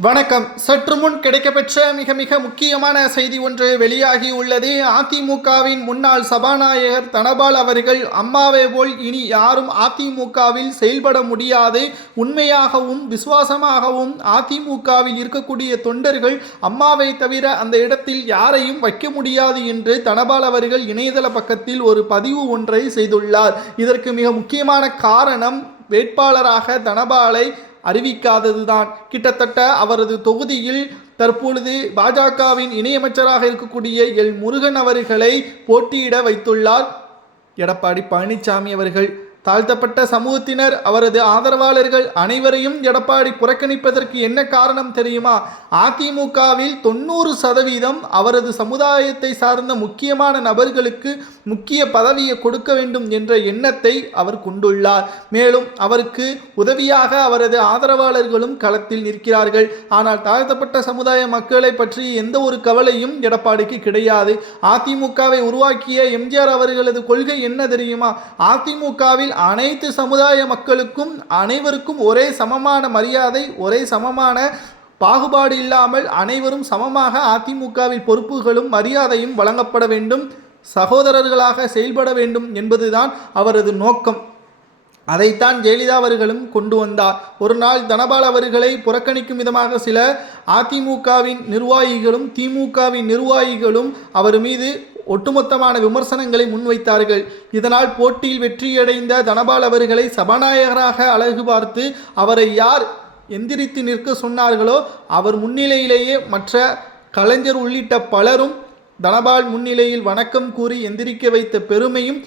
வணக்கம். சற்று முன் கிடைக்கப்பெற்ற மிக மிக முக்கியமான செய்தி ஒன்று வெளியாகி உள்ளது. அதிமுகவின் முன்னாள் சபாநாயகர் தனபால் அவர்கள் அம்மாவை போல் இனி யாரும் அதிமுகவில் செயல்பட முடியாது, உண்மையாகவும் விசுவாசமாகவும் அதிமுகவில் இருக்கக்கூடிய தொண்டர்கள் அம்மாவை தவிர அந்த இடத்தில் யாரையும் வைக்க முடியாது என்று தனபால் அவர்கள் இணையதள பக்கத்தில் ஒரு பதிவு ஒன்றை செய்துள்ளார். இதற்கு மிக முக்கியமான காரணம் வேட்பாளராக தனபாலை அறிவிக்காததுதான். கிட்டத்தட்ட அவரது தொகுதியில் தற்பொழுது பாஜகவின் இணையமைச்சராக இருக்கக்கூடிய எல் முருகன் அவர்களை போட்டியிட வைத்துள்ளார் எடப்பாடி பழனிசாமி அவர்கள். தாழ்த்தப்பட்ட சமூகத்தினர், அவரது ஆதரவாளர்கள் அனைவரையும் எடப்பாடி புறக்கணிப்பதற்கு என்ன காரணம் தெரியுமா? அதிமுகவில் 90% அவரது சமுதாயத்தை சார்ந்த முக்கியமான நபர்களுக்கு முக்கிய பதவியை கொடுக்க வேண்டும் என்ற எண்ணத்தை அவர் கொண்டுள்ளார். மேலும் அவருக்கு உதவியாக அவரது ஆதரவாளர்களும் களத்தில் நிற்கிறார்கள். ஆனால் தாழ்த்தப்பட்ட சமுதாய மக்களை பற்றி எந்த ஒரு கவலையும் எடப்பாடிக்கு கிடையாது. அதிமுகவை உருவாக்கிய எம்ஜிஆர் அவர்களது கொள்கை என்ன தெரியுமா? அதிமுகவில் அனைத்து சமுதாய மக்களுக்கும் அனைவருக்கும் ஒரே சமமான மரியாதை, ஒரே சமமான பாகுபாடு இல்லாமல் அனைவரும் சமமாக அதிமுகவில் பொறுப்புகளும் மரியாதையும் வழங்கப்பட வேண்டும், சகோதரர்களாக செயல்பட வேண்டும் என்பதுதான் அவரது நோக்கம். அதைத்தான் ஜெயலலிதா அவர்களும் கொண்டு வந்தார். ஒரு நாள் தனபால் அவர்களை புறக்கணிக்கும் விதமாக சில அதிமுகவின் நிர்வாகிகளும் திமுகவின் நிர்வாகிகளும் அவர் மீது ஒட்டுமொத்தமான விமர்சனங்களை முன்வைத்தார்கள். இதனால் போட்டியில் வெற்றியடைந்த தனபால் அவர்களை சபாநாயகராக அழகு பார்த்து அவரை யார் எந்திரித்து நிற்க சொன்னார்களோ அவர் முன்னிலையிலேயே மற்ற கலைஞர் உள்ளிட்ட பலரும் தனபால் முன்னிலையில் வணக்கம் கூறி எந்திரிக்க வைத்த பெருமையும்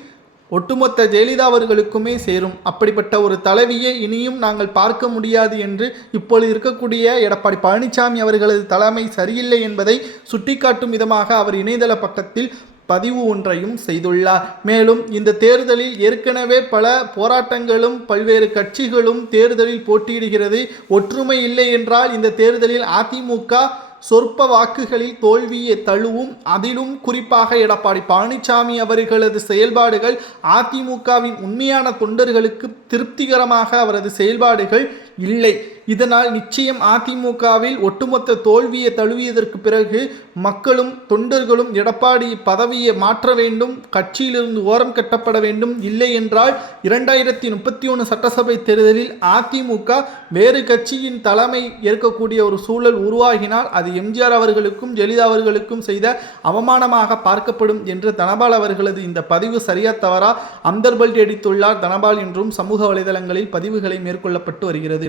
ஒட்டுமொத்த ஜெயலலிதா அவர்களுக்குமே சேரும். அப்படிப்பட்ட ஒரு தலைவியை இனியும் நாங்கள் பார்க்க முடியாது என்று இப்பொழுது இருக்கக்கூடிய எடப்பாடி பழனிசாமி அவர்களது தலைமை சரியில்லை என்பதை சுட்டிக்காட்டும் விதமாக அவர் இணையதள பக்கத்தில் பதிவு ஒன்றையும் செய்துள்ளார். மேலும் இந்த தேர்தலில் ஏற்கனவே பல போராட்டங்களும் பல்வேறு கட்சிகளும் தேர்தலில் போட்டியிடுகிறது. ஒற்றுமை இல்லை என்றால் இந்த தேர்தலில் அதிமுக சொற்ப வாக்குகளில் தோல்வியை தழுவும். அதிலும் குறிப்பாக எடப்பாடி பழனிசாமி அவர்களது செயல்பாடுகள் அதிமுகவின் உண்மையான தொண்டர்களுக்கு திருப்திகரமாக அவரது செயல்பாடுகள் இல்லை. இதனால் நிச்சயம் அதிமுகவில் ஒட்டுமொத்த தோல்வியை தழுவியதற்கு பிறகு மக்களும் தொண்டர்களும் எடப்பாடி பதவியை மாற்ற வேண்டும், கட்சியிலிருந்து ஓரம் கட்டப்பட வேண்டும். இல்லை என்றால் 2031 சட்டசபை தேர்தலில் அதிமுக வேறு கட்சியின் தலைமை ஏற்கக்கூடிய ஒரு சூழல் உருவாகினால் அது எம்ஜிஆர் அவர்களுக்கும் ஜெயலலிதா அவர்களுக்கும் செய்த அவமானமாக பார்க்கப்படும் என்று தனபால் அவர்களது இந்த பதிவு சரியா தவறா அந்தர்பல்ட் அடித்துள்ளார் தனபால் என்றும் சமூக வலைதளங்களில் பதிவுகளை மேற்கொள்ளப்பட்டு வருகிறது.